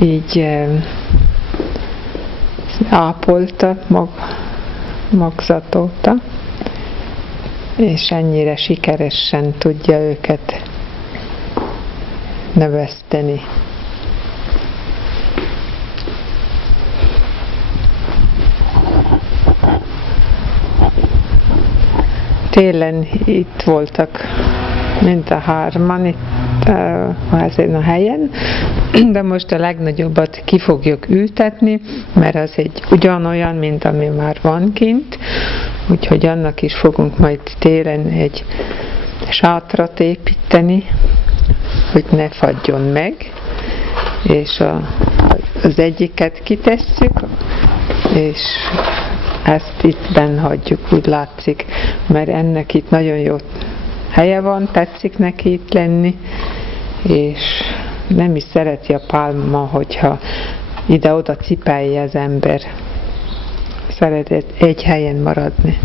így ápolta, magzatolta, és ennyire sikeresen tudja őket növeszteni. Télen itt voltak mind a hárman itt ezen a helyen, de most a legnagyobbat ki fogjuk ültetni, mert az egy ugyanolyan, mint ami már van kint, úgyhogy annak is fogunk majd télen egy sátrat építeni, hogy ne fagyjon meg, és az egyiket kitesszük, és ezt itt benn hagyjuk, úgy látszik, mert ennek itt nagyon jó helye van, tetszik neki itt lenni, és nem is szereti a pálma, hogyha ide-oda cipelje az ember. Szeret egy helyen maradni.